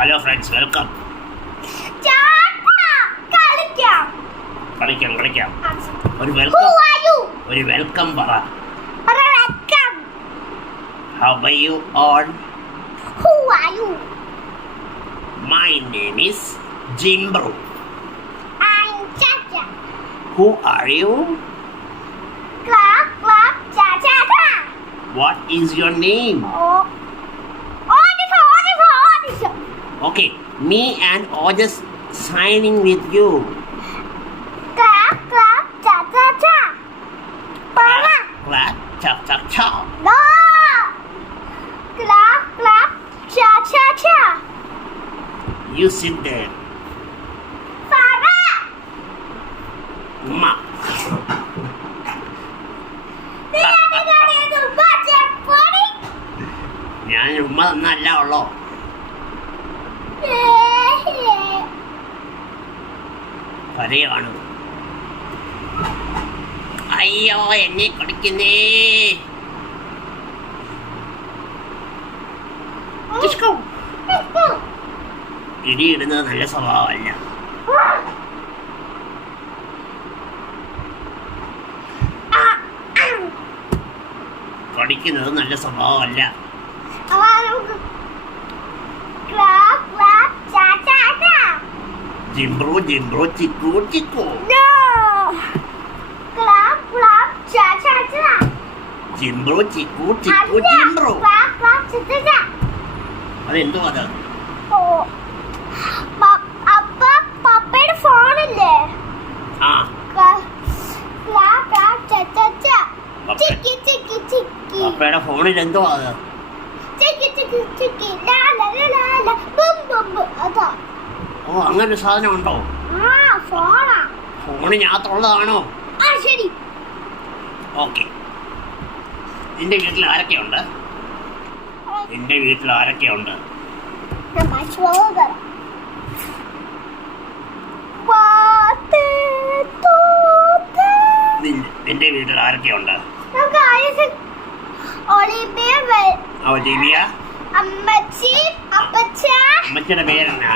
Hello friends, welcome. കളിക്കാം. ഒരു welcome പറ. How are you all? Who are you? My name is Jimbro. I'm Chacha. Who are you? Clap, cha. What is your name? Odisha. Okay, me and Ojas signing with you. Clap, cha. Para. Clap, cha. No. Clap, cha. You sit there. Para. Ma. ഞാൻ ഉമ്മ തന്നല്ല ഉള്ളോ. കരയാണ്. അയ്യോ, എന്നെ കടിക്കുന്നേ. ഇടിയിടുന്നത് നല്ല സ്വഭാവമല്ല. കടിക്കുന്നത് നല്ല സ്വഭാവമല്ല. ജിംബ്രോ chikoo. No. Clap, cha. ജിംബ്രോ chikoo ജിംബ്രോ. Clap, cha. അതെന്തോ അത്? അപ്പ പപ്പയുടെ ഫോണില്ലേ? ആ, പപ്പയുടെ ഫോണിൽ എന്തോ അത്? ഓ, അങ്ങനെ സാധനം ഉണ്ടോ? ഫോണിനകത്തുള്ളതാണോ? ശരി. ഓക്കെ. നിന്റെ വീട്ടിൽ ആരൊക്കെയുണ്ട്? നിന്റെ വീട്ടിൽ ആരൊക്കെയുണ്ട്? ഒലിവിയ. അമ്മച്ചിയുടെ പേരെന്നാ?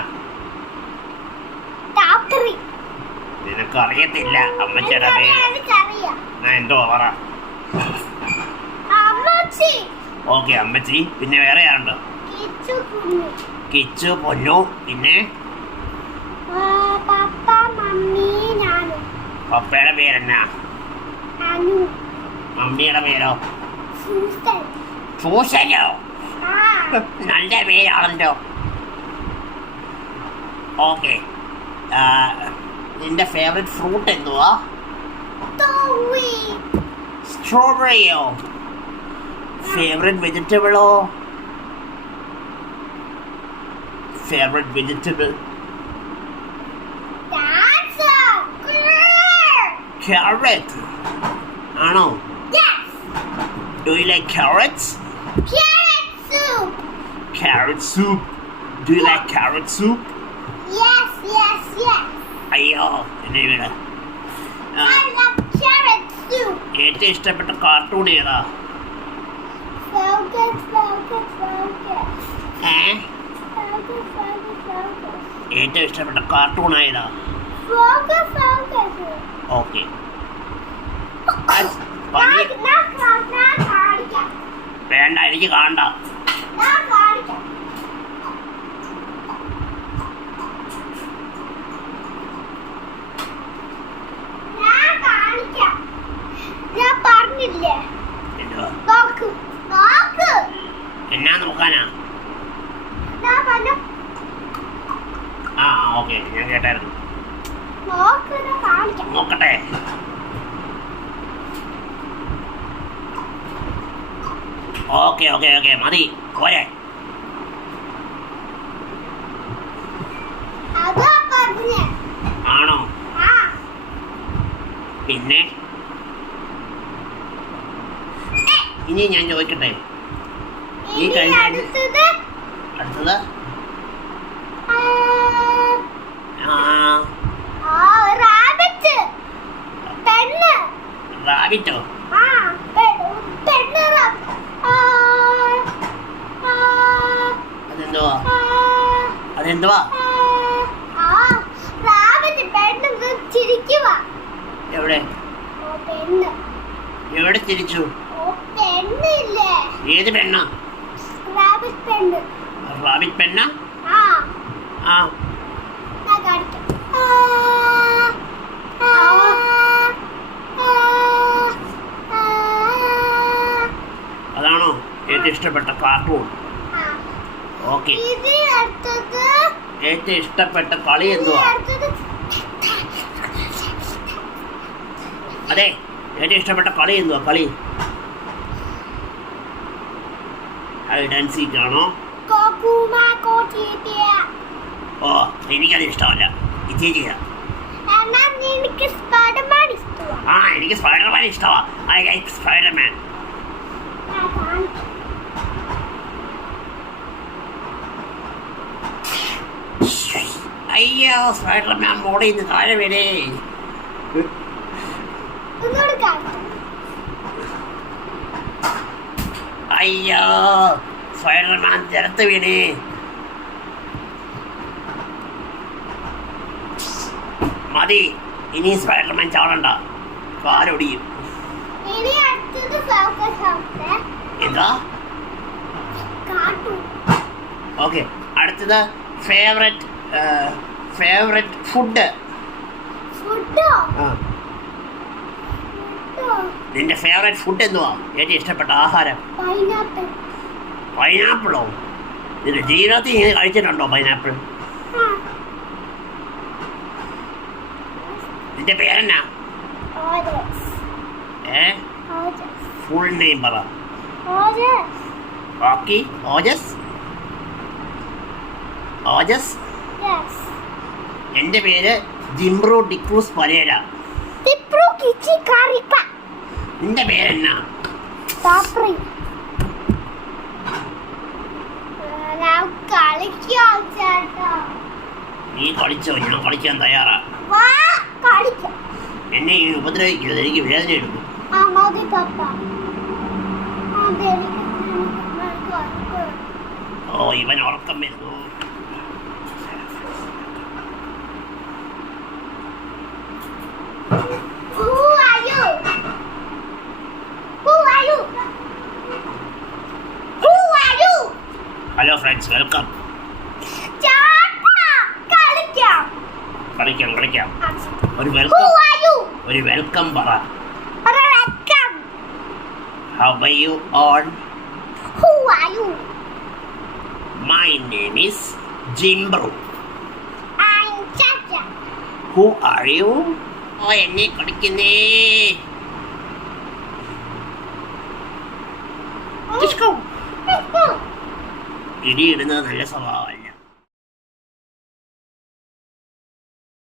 നിനക്ക് അറിയത്തില്ല അമ്മച്ചിയുടെ പേര്? എന്തോ പറ. ഓക്കെ, അമ്മച്ചി. പിന്നെ വേറെ ആരുണ്ട്? കിച്ചു, പൊന്നു. പിന്നെ പപ്പ, മമ്മി, ഞാനും. പപ്പയുടെ പേരെന്നാ? മമ്മിയുടെ പേരോ? സൂസനോ? നല്ല പേരാണല്ലോ. ഓക്കെ. നിന്റെ ഫേവറേറ്റ് ഫ്രൂട്ട് എന്തുവാ? സ്ട്രോബെറിയോ? ഫേവറേറ്റ് വെജിറ്റബിളോ? Carrot. ആണോ? Do you like carrots? Carrot soup. Do you like carrot soup? Yes. അയ്യോ, എന്നെ വീട്. I love carrot soup. ഏറ്റവും ഇഷ്ടപ്പെട്ട കാർട്ടൂൺ ഏതാ? Focus. ഏ? ഏറ്റവും ഇഷ്ടപ്പെട്ട കാർട്ടൂൺ ഏതാ? Focus. ഓക്കെ. വേണ്ട, എനിക്ക് കാണണ്ട. ഞാൻ പറഞ്ഞില്ലേ? എന്നാ നോക്കാനാ? ആ, ഓക്കെ, ഞാൻ കേട്ടായിരുന്നു. നോക്കട്ടെ. ഓക്കെ, മതി, പോരെ. ആണോ? പിന്നെ ഇനി ഞാൻ ചോദിക്കട്ടെ? ഈ കഴിഞ്ഞ അടുത്തത് റാബിറ്റോ? അതെന്തുവാ? അതെന്തുവാ? റാബിറ്റ് പെണ്ണ് ചിരിക്കുക. എവിടെ ഓ പെണ്ണ്. എവിടെ തിരിച്ചു? ഓ പെണ്ണില്ലേ? ഏത് പെണ്ണ? റാബിറ്റ് പെണ്ണ്. റാബിറ്റ് പെണ്ണ? ആ ആ ഞാൻ കാണിക്കാം. അതാണോ ഏറ്റവും ഇഷ്ടപ്പെട്ട കാർട്ടൂൺ? ഓക്കെ. ഇത് അടുത്തത് ഏറ്റവും ഇഷ്ടപ്പെട്ട കളി എന്തുവാ? അതെ, ഏറ്റവും ഇഷ്ടപ്പെട്ട കളി എന്തുവാ? കളി ഹൈഡ് ആൻഡ് സീക്ക് ആണോ? ഓ, എനിക്കത് ഇഷ്ടമല്ല. ഇച്ചേച്ചിയാ. എനിക്ക് സ്പൈഡർമാൻ ഇഷ്ടമാണ്. ആ, എനിക്ക് സ്പൈഡർമാൻ ഇഷ്ടമാ. I like Spiderman. അയ്യോ, സ്പൈഡർമാൻ മോളിൽ നിന്ന് താഴെ വീണേ. ഒന്നുകൂടി കാണിക്കാം. അയ്യോ, സ്പൈഡർമാൻ ജലത്ത് വീണേ. മതി, ഇനി സ്പൈഡർമാൻ ചാടണ്ട, കാലൊടിയും. ഇനി അടുത്തത് ഫോക്കസ് ആവട്ടെ. എന്താ? കാർട്ടൂൺ. ഓക്കെ, അടുത്തത് ഫേവറേറ്റ് ഫുഡ്. ഫുഡോ? നിന്റെ ഫേവറേറ്റ് ഫുഡ് എന്തുവാ? ഏറ്റവും ഇഷ്ടപ്പെട്ട ആഹാരം? പൈനാപ്പിൾ. പൈനാപ്പിളോ? നിന്റെ ജീവിതത്തിൽ നീ കഴിച്ചിട്ടുണ്ടോ പൈനാപ്പിൾ? നിന്റെ പേരെന്നാ? ഓജസ്. ഓജസ്. ഫുൾ നെയിം പറ. ഓജസ്. ഓക്കെ, ഓജസ്. ഓജസ്. യെസ്. എൻ്റെ പേര് ജിംബ്രു ഡിക്രൂസ് പരേര. ടിപ്രു കിച്ചി കാരിക്ക. നിന്റെ പേരെന്നാ? പാപ്രി. ഞാൻ കളിക്കാം ചേട്ടാ. നീ കളിച്ചോ, ഞാൻ കളിക്കാൻ തയ്യാറാ. വാ കളിക്കാം. എന്നെ ഈ ഉപദ്രവിക്കരുത്, എനിക്ക് വേദന എടുക്കും. ആ മതി പപ്പ. ഓ, ഇവൻ ഉറക്കം വരുന്നു. Who are you? Who are you? Who are you? Hello friends, welcome. ചേട്ടാ കളിക്കാം. കളിക്കാം കളിക്കാം. ഒരു Who വെൽക്കം, are you? ഒരു വെൽക്കം പറ. Welcome. How are you all? Who are you? My name is Jimbru. I'm Chacha. Who are you? ഓ, എന്നെ കളിക്കുന്നേ. ഇടിയിടുന്നത് നല്ല സ്വഭാവമല്ല.